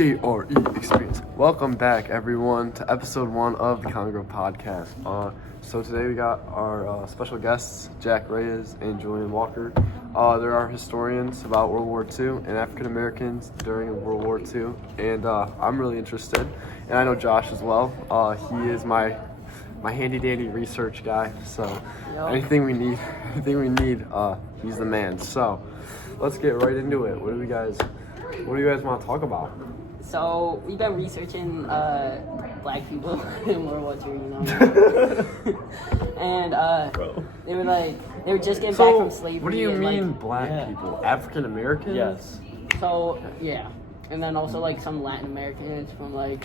JRE experience. Welcome back, everyone, to episode 1 of the Collin podcast. So today we got our special guests, Jack Reyes and Julian Walker. There are historians about World War II and African Americans during World War II, and I'm really interested, and I know Josh as well. He is my handy dandy research guy. So anything we need, he's the man. So let's get right into it. What do you guys want to talk about? So we've been researching black people in World War II, you know, and they were just getting back from slavery. What do you mean, like, black people? African Americans? Yes. So yeah, and then also like some Latin Americans from like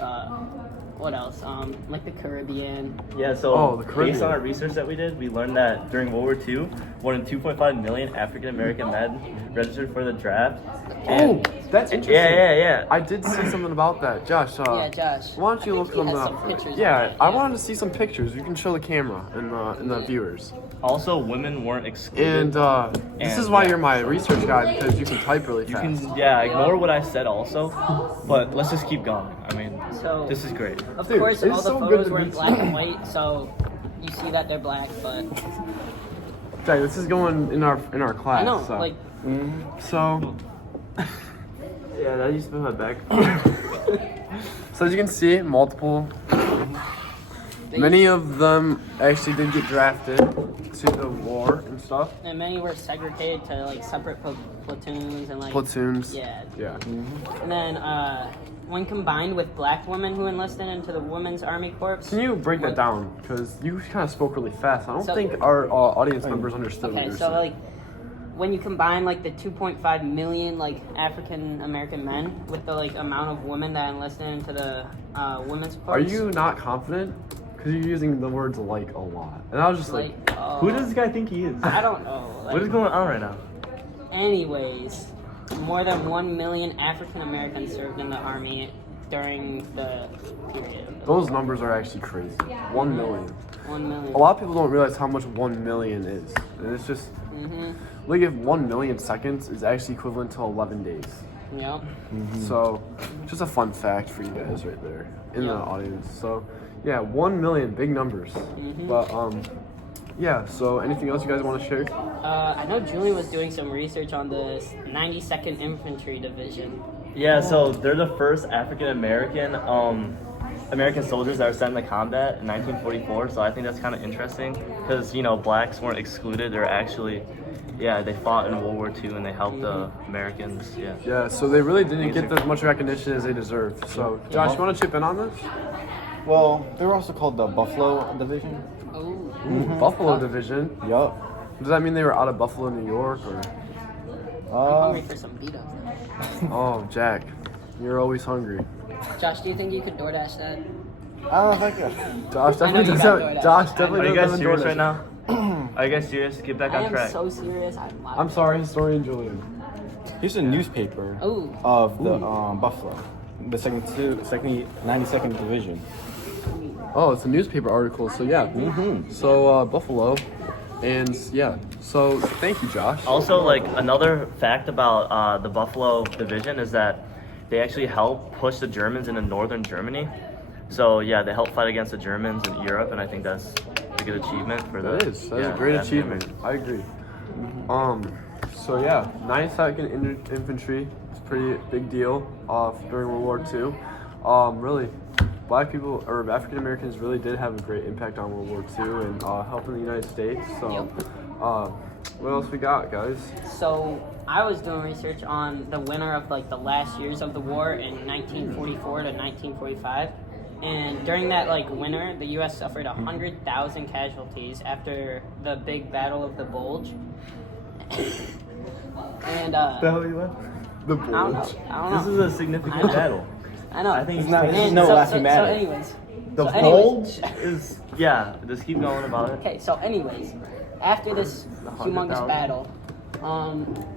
what else? Like the Caribbean. Yeah, so the Caribbean. based on our research that we did, we learned that during World War II, more than 2.5 million African American men registered for the draft. Oh, that's interesting. Yeah. I did see something about that. Josh, Josh. why don't you look them up? Yeah, I wanted to see some pictures. You can show the camera and the viewers. Also, women weren't excluded. And this is why you're my research guy, because you can type really fast. Ignore what I said also, but let's just keep going. I mean, So this is great. Of Dude, course, it's all the so good photos to were in meet black you. and white, so you see that they're black, but Jack, this is going in our class. I know, so. like, So, Yeah, that used to be my back. so as you can see, multiple. Many of them actually did get drafted to the war and stuff. and many were segregated to like separate platoons and like Platoons. Yeah. Yeah. And then when combined with black women who enlisted into the Women's Army Corps. Can you break that down? Because you kind of spoke really fast. I don't So- think our audience members understood what Okay, you were so saying. like when you combine like the 2.5 million like African American men with the like amount of women that enlisted into the women's corps. Are you not confident? Because you're using the words "like" a lot, and I was just like, Who does this guy think he is? I don't know. Like, What is going on right now? Anyways, more than 1 million African Americans served in the army during the period. those numbers are actually crazy. 1 million. 1 million. A lot of people don't realize how much 1 million is, and it's just look if 1 million seconds is actually equivalent to 11 days. Yep. So, just a fun fact for you guys right there in the Yeah. audience. So, yeah, 1 million, big numbers. But yeah. So, anything else you guys want to share? I know Julie was doing some research on the 92nd Infantry Division. Yeah, so they're the first African American American soldiers that were sent into combat in 1944. So I think that's kind of interesting because blacks weren't excluded. They're actually, they fought in World War II and they helped the Americans. Yeah. Yeah. So they really didn't get as much recognition as they deserved. So, Josh, you want to chip in on this? Well, they were also called the Buffalo Division. Oh. Buffalo Division. Yup. Does that mean they were out of Buffalo, New York, or? I'm hungry for some beat-ups. Oh, Jack, you're always hungry. Josh, do you think you could DoorDash that? I don't think so. Josh I know definitely you does got have. DoorDash. Josh I know. definitely Are you does guys have serious DoorDash. right now? Are you guys serious? Get back I on am track. so serious. I'm sorry, historian Julian. Here's a newspaper Ooh. of the Buffalo, the 92nd Division. Oh, it's a newspaper article. So yeah. So Buffalo, and yeah. So thank you, Josh. Also, like another fact about the Buffalo Division is that they actually helped push the Germans into northern Germany. So yeah, they helped fight against the Germans in Europe, and I think that's a good achievement for the. That is a great achievement. I agree. So yeah, 92nd Infantry is a pretty big deal during World War II. Really, black people or African Americans really did have a great impact on World War II and helping the United States. So, what else we got, guys? So I was doing research on the winter of like the last years of the war in 1944 to 1945. And during that like winter, the U.S. suffered 100,000 casualties after the big Battle of the Bulge. And The I don't know. This is a significant battle. I know. I think And no so laughing matter. anyways. the so anyways- bulge is Just keep going about it. Okay, so anyways, after this humongous 100,000. battle,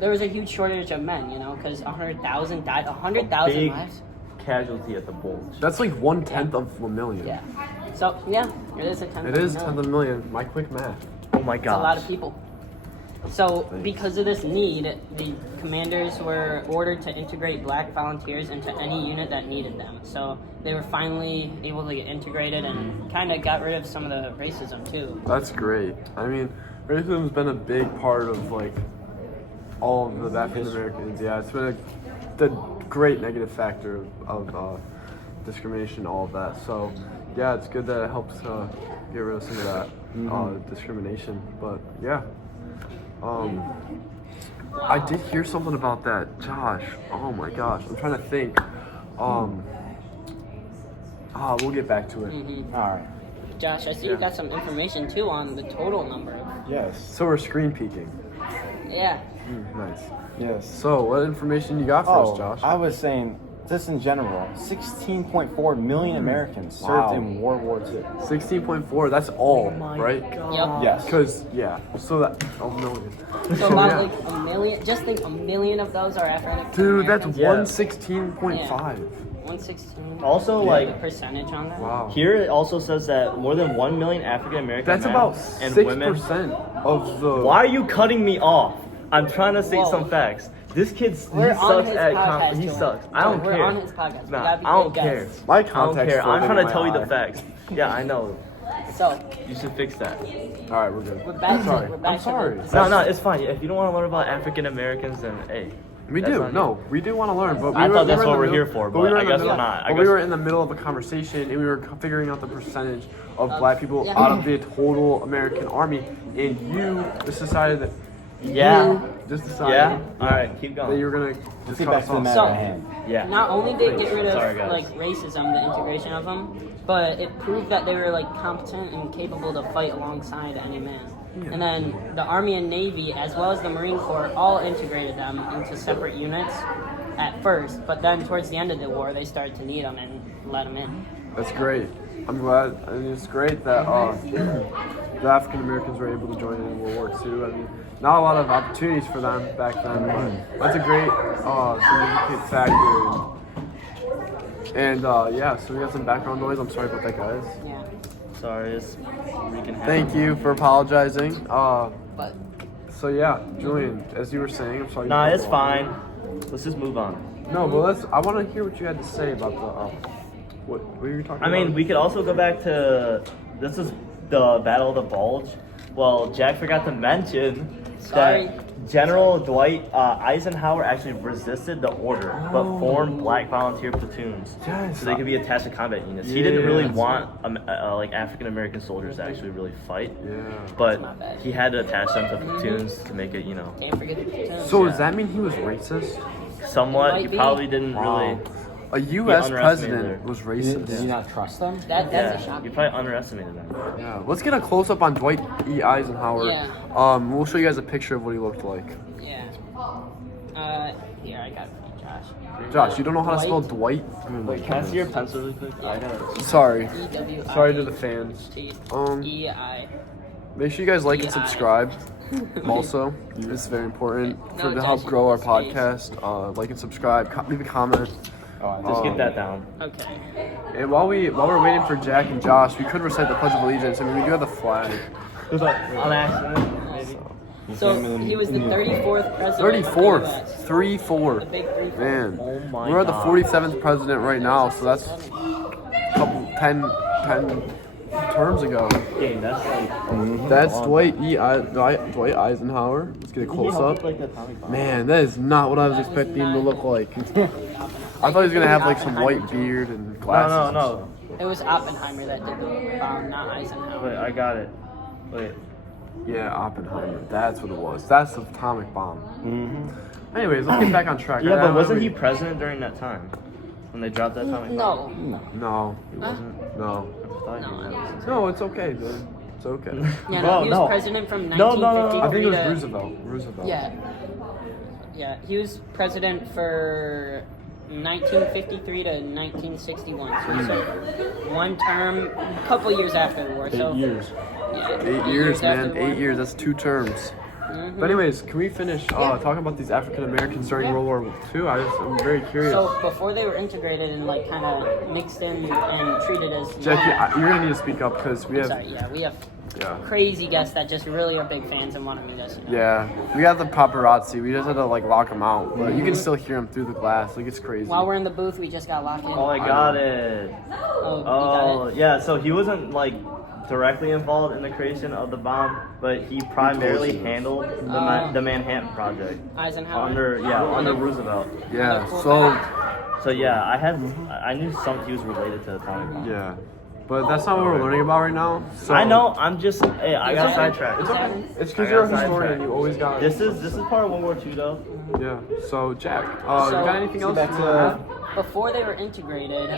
there was a huge shortage of men, because 100,000 died. 100,000 Big lives. casualty at the bulge. That's like 1/10 of a million. Yeah. So yeah, it is a 10. It is 10th of a million. My quick math. Oh my It's a lot of gosh. people. So, because of this need, the commanders were ordered to integrate black volunteers into any unit that needed them. So, they were finally able to get integrated and kind of got rid of some of the racism, too. That's great. I mean, racism's been a big part of like all of the African Americans. Yeah, it's been the great negative factor of discrimination, all of that. So, yeah, it's good that it helps get rid of some of that discrimination. But yeah. I did hear something about that, Josh. Oh my gosh, I'm trying to think. We'll get back to it. Mm-hmm. All right. Josh, I see you got some information too on the total number. Yes. So we're screen peeking. Yeah. Nice. Yes. So what information you got for us, Josh? I was saying, just in general, 16.4 million Americans served in World War II. 16.4. That's all, right? Yep. Yes. Because so that a million. So about like a million. Just think a million of those are African Dude, that's Americans. 116.5. 116. Also, The like, percentage on that. Wow. here it also says that more than 1 million African American That's men about and 6% women. of the. Why are you cutting me off? I'm trying to say Whoa. some facts. This he We're on sucks his at podcast, he Joel. sucks. I don't We're care. on his podcast. We Nah, gotta be I don't good care. guests. My I don't contact's care. I'm floating trying in to tell my you the eye. facts. Yeah, I know. So You should fix that. All right, we're good. we're back to Sorry. we're back I'm sorry. to No, it's fine. If you don't want to learn about African Americans, then hey. We that's do. on No, we do want to learn. But I we thought were that's in what the we're middle- here for, but we but were I in the guess middle- we're not. I But we guess- were in the middle of a conversation, and we were figuring out the percentage of black people yeah. out of the total American army, and you just decided that. Yeah. You just decided. Yeah. All right, keep That you were going. gonna Let's just get cut back us to the off. matter So- at hand. Yeah. Not only did it get rid of Sorry, guys. like racism, the integration of them, but it proved that they were like competent and capable to fight alongside any man. And then the Army and Navy, as well as the Marine Corps, all integrated them into separate units at first. But then towards the end of the war, they started to need them and let them in. That's great. I'm glad. I mean, it's great that the African Americans were able to join in World War II. I mean, not a lot of opportunities for them back then, but that's a great significant factor. And yeah, so we got some background noise. I'm sorry about that, guys. Yeah. Sorry, it's wreaking havoc. Thank you for apologizing. But So yeah, Julian, as you were saying, I'm sorry. Nah, you it's cut fine. Let's just move on. off. No, but I want to hear what you had to say about the. What were you talking about? I mean, we could also go back to this is the Battle of the Bulge. Well, Jack forgot to mention Sorry. that General Dwight Eisenhower actually resisted the order, but formed black volunteer platoons Yes. so they could be attached to combat units. He didn't really Yeah. want like African American soldiers to actually really fight, Yeah. but not bad. he had to attach them to platoons to make it, can't forget the platoons. So Yeah. does that mean he was racist? somewhat. Might He be. probably didn't really. A U.S. underestimated president her. was Did racist. you not trust them? That's Yeah, a shock. you probably underestimated them. Yeah. Let's get a close up on Dwight E. Eisenhower. Yeah. We'll show you guys a picture of what he looked like. Yeah. Here I got it from Josh. Josh, you don't know how to spell Dwight? Wait, can I see your pencil really quick? I gotta. Sorry. E-W-I-T-E-I. Sorry to the fans. Make sure you guys like and subscribe. Also, it's very important No, to help Josh, grow our space. podcast. Like and subscribe. Leave a comment. Just get that down. Okay. And while we're waiting for Jack and Josh, we could recite the Pledge of Allegiance. I mean, we do have the flag. On accident, maybe. So he was the 34th president. 34th. Of the US. 3-4. The big 3-4. Man, Oh my we're at the God. 47th president right now, so that's a couple 10 terms ago. Dang, that's like. That's Dwight Eisenhower. Let's get a close up. Like the atomic bomb. Man, that is not what I was expecting him to look like. I thought he was gonna have like some white beard and glasses. No. It was Oppenheimer that did the bomb, not Eisenhower. Wait, I got it. Wait. Yeah, Oppenheimer. That's what it was. That's the atomic bomb. Mm-hmm. Anyways, let's get back on track. Yeah, I but know wasn't we- he president during that time when they dropped that atomic bomb? No. No, He wasn't. no, I thought he was. no. It's okay, dude. It's okay. Yeah, Bro, no, he was no. president from No, 1953 I think it was to... Roosevelt. Yeah. Yeah, he was president for 1953 to 1961. So he served one term, a couple years after the war. 8 So years. yeah, 8 years, after man. the war. 8 years. That's 2 terms. Mhm. But anyways, can we finish talking about these African Americans during Yeah. World War II? I'm very curious. So before they were integrated and kind of mixed in and treated as Jackie, you're gonna need to speak up because we have. Sorry, yeah, we have Yeah. crazy guests that just really are big fans and want to meet us. You know? Yeah, we got the paparazzi. We just had to like lock them out, but you can still hear them through the glass. Like it's crazy. While we're in the booth, we just got locked in. Oh, I got it. Oh, you Oh, got it? yeah. So he wasn't like directly involved in the creation of the bomb, but he primarily handled the Manhattan Project Eisenhower. under Roosevelt. Yeah. Cool So So yeah, I knew he was related to the atomic bomb. yeah, but that's not what we're learning about right now. So I know. I got okay. sidetracked. It's okay. It's because I you're a got historian. sidetracked. You always got. This is part of World War II though. Yeah. So Jack, you got anything else? back you to- wanna add? Before they were integrated,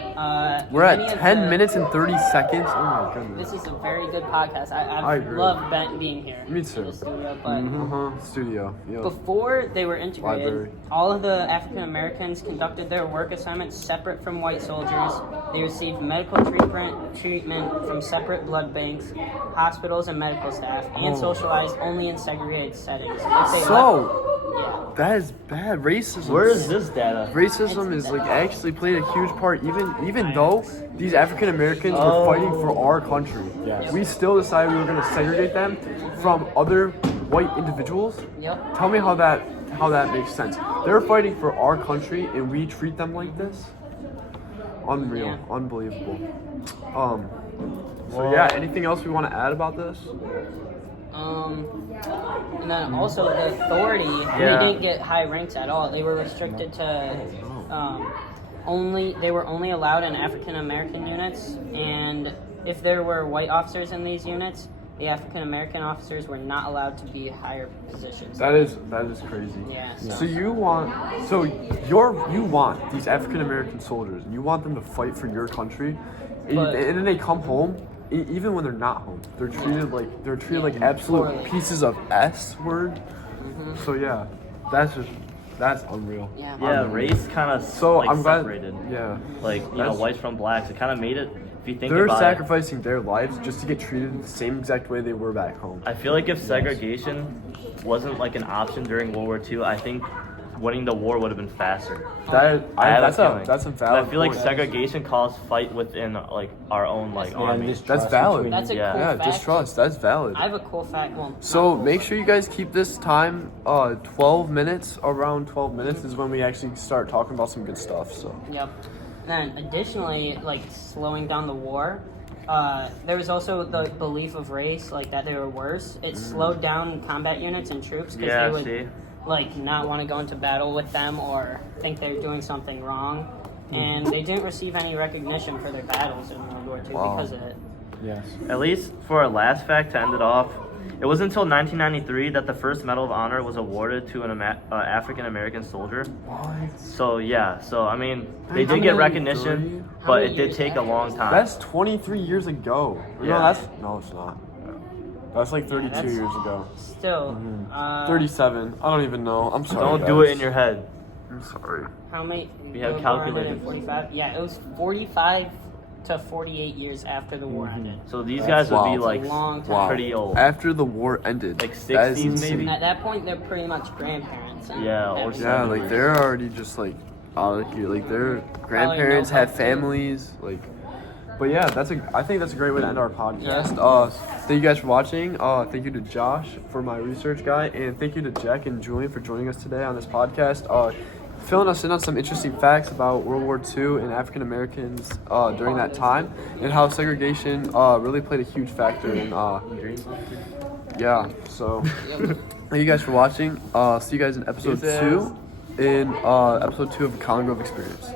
We're many at of 10 the- minutes and 30 seconds. Oh my goodness. This is a very good podcast. I I agree. love being here. Me in too. the studio, but Studio. Yeah. before they were integrated, Library. all of the African Americans conducted their work assignments separate from white soldiers. They received medical treatment from separate blood banks, hospitals, and medical staff, and socialized only in segregated settings. If they So left, that is bad. Racism. Where is this data? Racism is like actually played a huge part, even though these African Americans were fighting for our country. Yes. We still decided we were going to segregate them from other white individuals. Yep. Tell me how that makes sense. They're fighting for our country, and we treat them like this. Unreal, Yeah. unbelievable. So yeah, anything else we want to add about this? And then also the authority, Yeah. they didn't get high ranks at all. They were restricted to they were only allowed in African American units, and if there were white officers in these units, the African American officers were not allowed to be higher positions. That is crazy. Yeah. So you want these African American soldiers, and you want them to fight for your country, and, But- and then they come home. Even when they're not home, they're treated like absolute poorly. pieces of S word. So yeah, that's unreal. Yeah. Yeah, race kind of So I'm glad. separated. Yeah, Like That's- whites from blacks. It kind of made it. If you think they're about it, sacrificing their lives just to get treated the same exact way they were back home. I feel like if segregation wasn't like an option during World War II, I think winning the war would have been faster. That's a But valid I feel like point. segregation caused fight within like our own like army. That's valid. That's a Yeah. cool Yeah, fact. distrust. That's valid. I have a cool fact. Well, So not cool, make but- sure you guys keep this time 12 minutes. Around 12 minutes is when we actually start talking about some good stuff. So Yep. And then additionally, like slowing down the war, there was also the belief of race, like that they were worse. It slowed down combat units and troops because Yeah, they would see? like not want to go into battle with them or think they're doing something wrong. And they didn't receive any recognition for their battles in World War II Wow. because of it. Yes. At least for our last fact to end it off, it wasn't until 1993 that the first Medal of Honor was awarded to an African American soldier. what? So yeah, I mean they How did get many? recognition, How but many it did years take a after? long time. That's 23 years ago. Yeah. No, it's not. That's like 32 that's- years ago. Still, 37. I don't even know. I'm sorry. Don't do it guys. in your head. I'm sorry. how many? We have the war calculators. ended in 45. Yeah, it was 45 to 48 years after the war ended. So these That's guys would be wild. like It's a long time. Wow. pretty old. After the war ended, Like that is 60s insane. maybe? At that point, they're pretty much grandparents. and Yeah, or have- Yeah, like they're already just like out of here. Like their grandparents know how have to- families. Like, but yeah, I think that's a great way to end our podcast. Thank you guys for watching. Thank you to Josh for my research guy, and thank you to Jack and Julian for joining us today on this podcast. Filling us in on some interesting facts about World War II and African Americans during that time, and how segregation really played a huge factor in. Yeah, so thank you guys for watching. See you guys in episode 2 of the Collin Grove Experience.